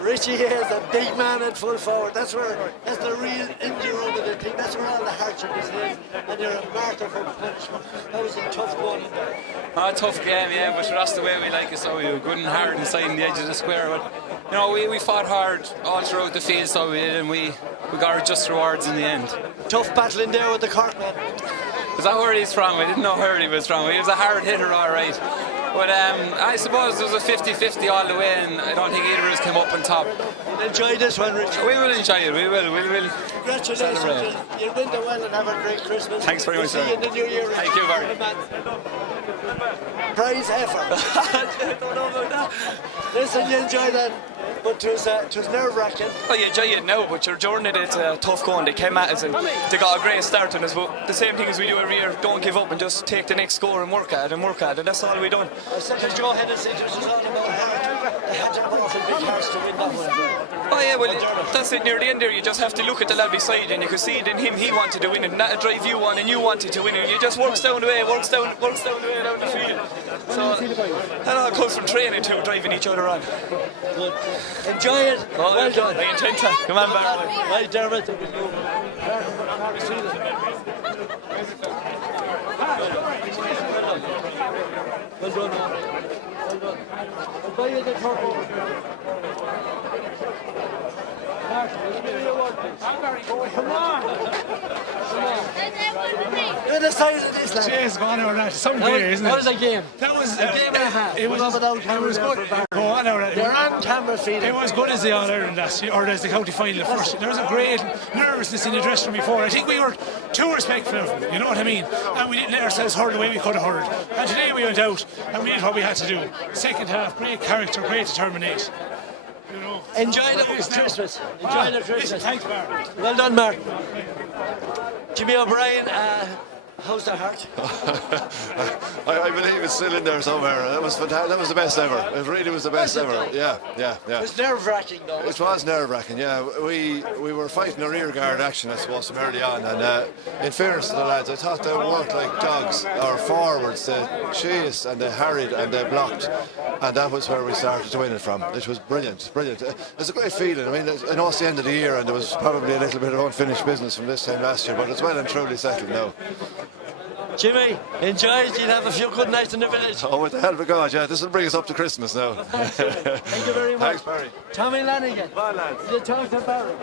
Richie is a big man at full forward. That's the real engine room of the thing. That's where all the hardship is in. And you're a martyr for punishment. That was a tough one. Tough game, yeah, but that's the way we like it. So we were good and hard inside the edge of the square. But you know, we fought hard all throughout the field, so we did, and we got our just rewards in the end. Tough battle in there with the Cork man. Was that where he's from? I didn't know where he was from. He was a hard hitter, all right. But I suppose it was a 50-50 all the way, and I don't think either of us came up on top. Enjoy this one, Richard. We will enjoy it. We will. Congratulations. You'll win the well and have a great Christmas. Thanks very much, sir. See you in the new year. Richard. Thank you very much. Prize effort. I don't know about that. Listen, you enjoy that. But it was nerve-wracking. Oh, you enjoy it now, but during it, it's a tough going. They came at us and they got a great start on us. But the same thing as we do every year, don't give up and just take the next score and work at it. That's all we done. I said to Joe Henderson, it was all about heart. They had to go for big hearts to win that one. Oh yeah, well, that's it. Near the end there, you just have to look at the lad beside you, and you can see it in him. He wanted to win it, and that'll drive you on, and you wanted to win it. You just works down the way down the field. So that all comes from training too, driving each other on. Good. Enjoy it. Oh, well done. I intend to. Come on, Barry. Right, Dermot. Well done, man. Well done. I'll buy you the turkey. Come on. You're the size of this, lad. Cheers, go on over that. Some beer, isn't it? That was a game. That was a game and a half. It was good. Go on over that. They're on camera feeding. It was good as the All-Ireland last year, or as the county final first. There was a great nervousness in the dressing room before. I think we were too respectful of them, you know what I mean? And we didn't let ourselves hurl the way we could have hurled. And today we went out and we did what we had to do. Second half, great character, great determination. You know. Enjoy the Christmas. Enjoy the Christmas. Thanks, Mark. Well done, Mark. Jimmy O'Brien, how's the heart? I believe it's still in there somewhere. That was fantastic. That was the best ever. It really was the best ever. Yeah. It was nerve-wracking, though. It was nerve-wracking, yeah. We were fighting a rear-guard action, I suppose, from early on. And in fairness to the lads, I thought they worked like dogs. Our forwards, they chased and they harried and they blocked. And that was where we started to win it from. It was brilliant. It's a great feeling. I mean, I know it's the end of the year and there was probably a little bit of unfinished business from this time last year, but it's well and truly settled now. Jimmy, enjoy it. You'll have a few good nights in the village. Oh, with the help of God, yeah. This will bring us up to Christmas now. Thank you very much. Thanks, Barry. Tommy Lanigan. Bye, lads. You talked to Barry.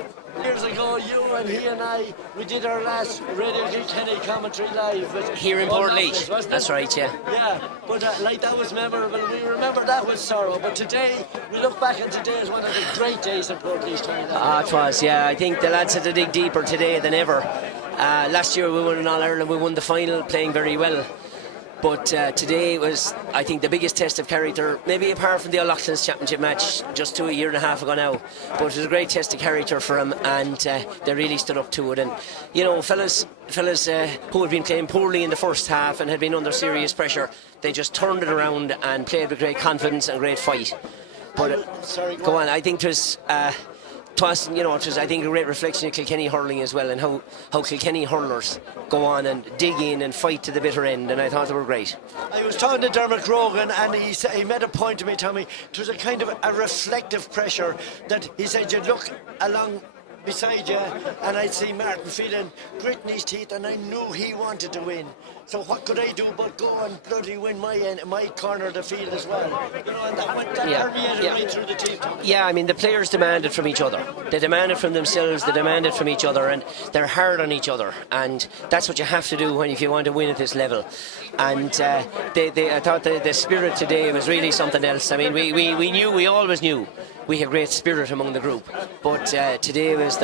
Years ago, you and he and I, we did our last Radio Kilkenny commentary live. With here in Portlaoise. That's right, yeah. Yeah, but that was memorable. We remember that with sorrow. But today, we look back on today as one of the great days in Portlaoise. It was, yeah. I think the lads had to dig deeper today than ever. Last year we won in All-Ireland, we won the final playing very well. But today was, I think, the biggest test of character, maybe apart from the All-Ireland Championship match just a year and a half ago now. But it was a great test of character for them, and they really stood up to it. And, you know, fellas who had been playing poorly in the first half and had been under serious pressure, they just turned it around and played with great confidence and great fight. But go on, I think it was I think a great reflection of Kilkenny hurling as well, and how Kilkenny hurlers go on and dig in and fight to the bitter end, and I thought they were great. I was talking to Dermot Grogan, and he made a point to me, Tommy. It was a kind of a reflective pressure that he said you'd look along beside you and I'd see Martin feeling grit in his teeth, and I knew he wanted to win. So what could I do but go and bloody win my corner of the field as well? You know, and that permeated right through the team. Yeah, I mean, the players demanded from each other. They demanded from themselves, they demanded from each other, and they're hard on each other. And that's what you have to do if you want to win at this level. And I thought the spirit today was really something else. I mean, we always knew we had great spirit among the group. But today was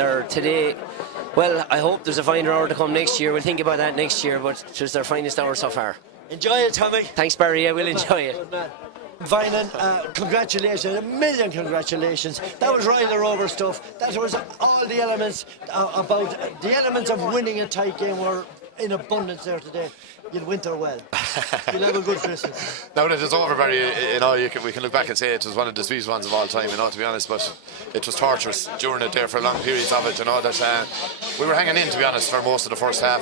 well, I hope there's a finer hour to come next year. We'll think about that next year, but it was their finest hour so far. Enjoy it, Tommy. Thanks, Barry. I will enjoy it. Vinan, congratulations, a million congratulations. That was Ryder Rover stuff. That was all the elements of winning a tight game were in abundance there today. You'll winter well. You'll have a good Christmas. Now that it's over, Barry, we can look back and say it was one of the sweetest ones of all time, to be honest, but it was torturous during it there for long periods of it, that we were hanging in, to be honest, for most of the first half.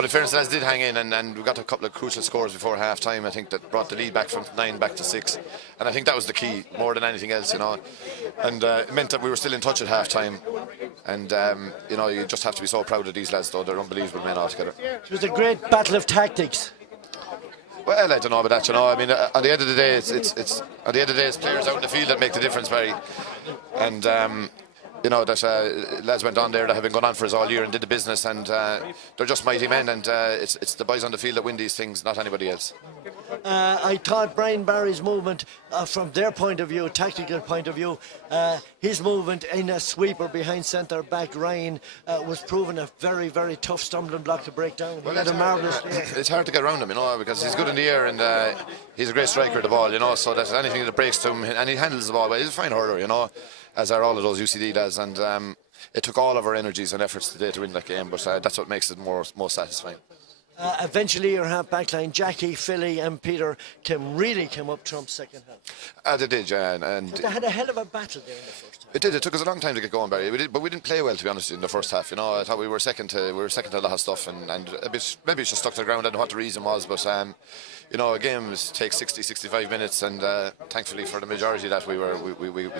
But in fairness, the lads did hang in, and we got a couple of crucial scores before half time. I think that brought the lead back from 9 back to 6, and I think that was the key more than anything else, and it meant that we were still in touch at half time. And you just have to be so proud of these lads, though. They're unbelievable men altogether. It was a great battle of tactics. Well, I don't know about that, I mean, at the end of the day, it's at the end of the day, it's players out in the field that make the difference, Barry. And that lads went on there that have been going on for us all year and did the business, and they're just mighty men, and it's the boys on the field that win these things, not anybody else. I thought Brian Barry's movement, from their point of view, tactical point of view, his movement in a sweeper behind centre back Ryan was proven a very, very tough stumbling block to break down. Well, it's hard to get around him, because he's good in the air, and he's a great striker of the ball, so that anything that breaks to him, and he handles the ball well. He's a fine hurler, as are all of those UCD lads, and it took all of our energies and efforts today to win that game, but that's what makes it more satisfying. Eventually your half back line, Jackie, Philly and Peter really came up Trump's second half. They did, yeah, and they had a hell of a battle there in the first half. It did. It took us a long time to get going, Barry. But we didn't play well, to be honest, in the first half. I thought we were second to a lot of stuff, and a bit, maybe it's just stuck to the ground. I don't know what the reason was, but a game takes 60, 65 minutes, and thankfully for the majority of that we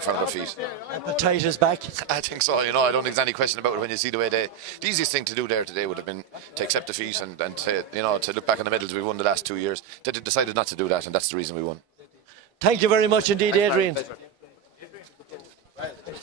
found our feet. Appetite is back. I think so. I don't think there's any question about it when you see the way the easiest thing to do there today would have been to accept defeat and to look back on the medals we won the last 2 years. They decided not to do that, and that's the reason we won. Thank you very much indeed, Adrian.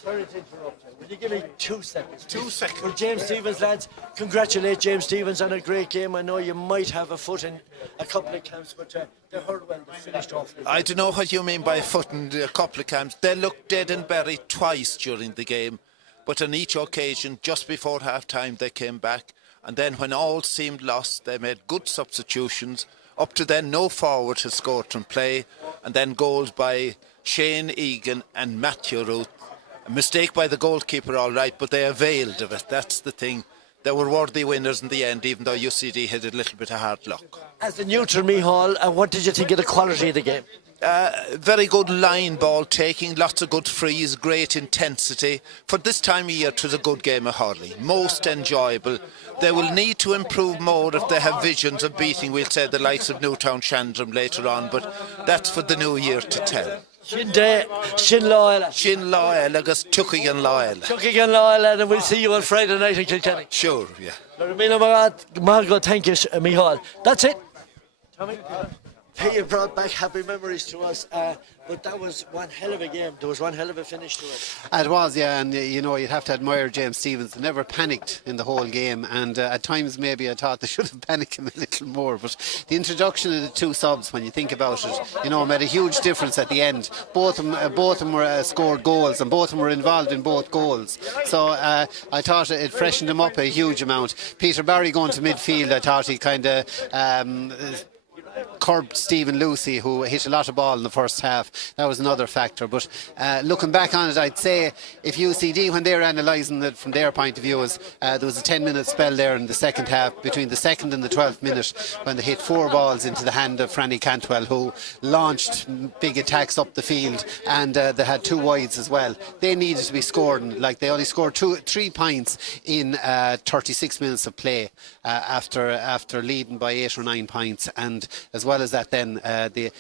Sorry to interrupt you. Will you give me 2 seconds? 2 seconds. Well, James Stevens, lads, congratulate James Stevens on a great game. I know you might have a foot in a couple of camps, but they hurled well. They finished off. I don't know what you mean by foot in a couple of camps. They looked dead and buried twice during the game, but on each occasion, just before half-time, they came back. And then when all seemed lost, they made good substitutions. Up to then, no forward had scored from play, and then goals by Shane Egan and Matthew Root. A mistake by the goalkeeper, all right, but they availed of it. That's the thing. They were worthy winners in the end, even though UCD had a little bit of hard luck. As a neutral, Micheál, what did you think of the quality of the game? Very good line ball taking, lots of good frees, great intensity. For this time of year, it was a good game of hurling. Most enjoyable. They will need to improve more if they have visions of beating, we'll say, the likes of Newtown Shandram later on, but that's for the new year to tell. Shin Loyal. Shin Loyal, agus Tucking Loyal. Tucking Loyal, and we'll see you on Friday night in Kilkenny. Sure, yeah. Margot, thank you, Micheál. That's it. Tommy? You brought back happy memories to us, but that was one hell of a game. There was one hell of a finish to it. It was, yeah, and you'd have to admire James Stevens. They never panicked in the whole game, and at times maybe I thought they should have panicked him a little more, but the introduction of the 2 subs, when you think about it, made a huge difference at the end. Both of them were scored goals, and both of them were involved in both goals. So I thought it freshened them up a huge amount. Peter Barry going to midfield, I thought he kind of curbed Stephen Lucy, who hit a lot of ball in the first half. That was another factor, but looking back on it, I'd say if UCD, when they're analysing it from their point of view, there was a 10-minute spell there in the second half, between the second and the 12th minute, when they hit 4 balls into the hand of Franny Cantwell, who launched big attacks up the field, and they had 2 wides as well. They needed to be scoring. Like, they only scored 3 points in 36 minutes of play after leading by 8 or 9 points, and as well as that, then they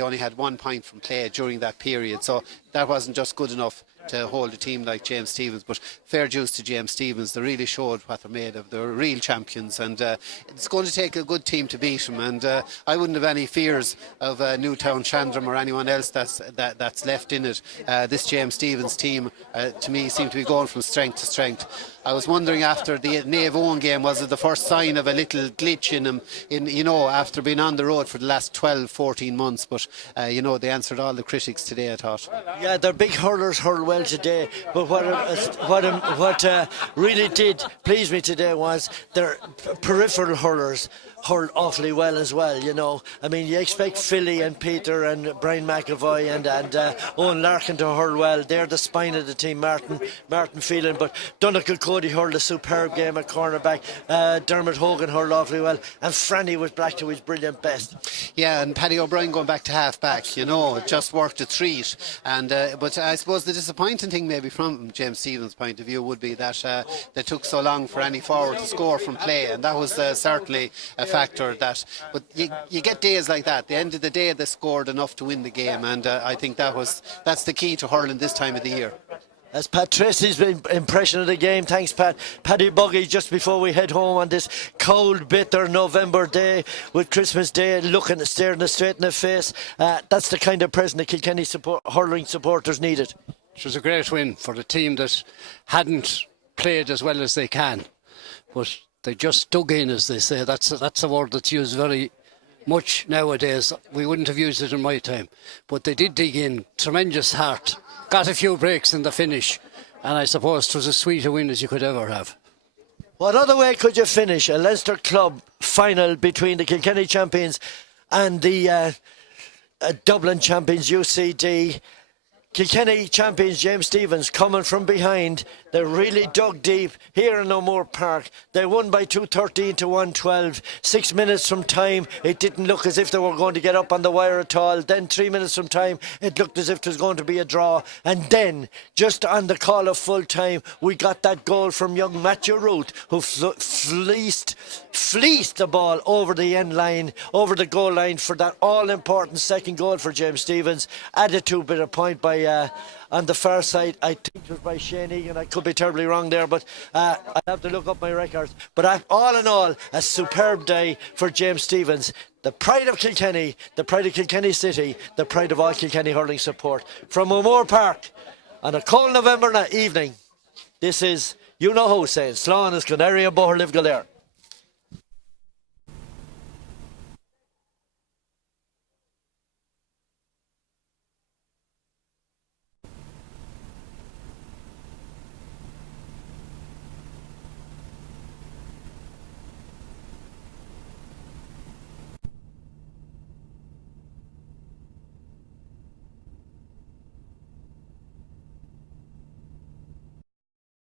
only had 1 point from play during that period. So that wasn't just good enough to hold a team like James Stevens, but fair dues to James Stevens. They really showed what they're made of. They're real champions, and it's going to take a good team to beat them, and I wouldn't have any fears of Newtown Shandram or anyone else that's left in it. This James Stevens team, to me, seem to be going from strength to strength. I was wondering after the Nave Owen game, was it the first sign of a little glitch in them, after being on the road for the last 12-14 months, but they answered all the critics today, I thought. Yeah, their big hurlers hurled well today, but what really did please me today was their peripheral hurlers hurled awfully well as well, you know. I mean, you expect Philly and Peter and Brian McAvoy and Owen Larkin to hurl well. They're the spine of the team, Martin Phelan. But Donegal Cody hurled a superb game at cornerback. Dermot Hogan hurled awfully well. And Franny was back to his brilliant best. Yeah, and Paddy O'Brien going back to half back, you know, just worked a treat. And but I suppose the disappointing thing maybe from James Stevens' point of view would be that they took so long for any forward to score from play, and that was certainly a factor. That, but you get days like that. At the end of the day, they scored enough to win the game, and I think that's the key to hurling this time of the year. That's Pat Tracy's impression of the game. Thanks, Pat. Paddy Buggy, just before we head home on this cold, bitter November day with Christmas Day staring us straight in the face. That's the kind of present the Kilkenny hurling supporters needed. It was a great win for the team that hadn't played as well as they can, but they just dug in, as they say. That's a word that's used very much nowadays. We wouldn't have used it in my time, but they did dig in. Tremendous heart. Got a few breaks in the finish, and I suppose it was as sweet a win as you could ever have. What other way could you finish a Leinster Club final between the Kilkenny champions and the Dublin champions UCD? Kilkenny champions James Stevens coming from behind. They really dug deep here in O'Moore Park. They won by 213 to 112. 6 minutes from time, it didn't look as if they were going to get up on the wire at all. Then 3 minutes from time, it looked as if it was going to be a draw. And then, just on the call of full time, we got that goal from young Matthew Root, who fleeced the ball over the end line, over the goal line for that all-important second goal for James Stevens. Added to a bit of point by on the far side, I think it was by Shane Egan. I could be terribly wrong there, but I'll have to look up my records. But all in all, a superb day for James Stevens. The pride of Kilkenny, the pride of Kilkenny City, the pride of all Kilkenny hurling support. From O'Moore Park on a cold November evening, this is, you know who saying, Slán is Clonary and Boher Live Galer.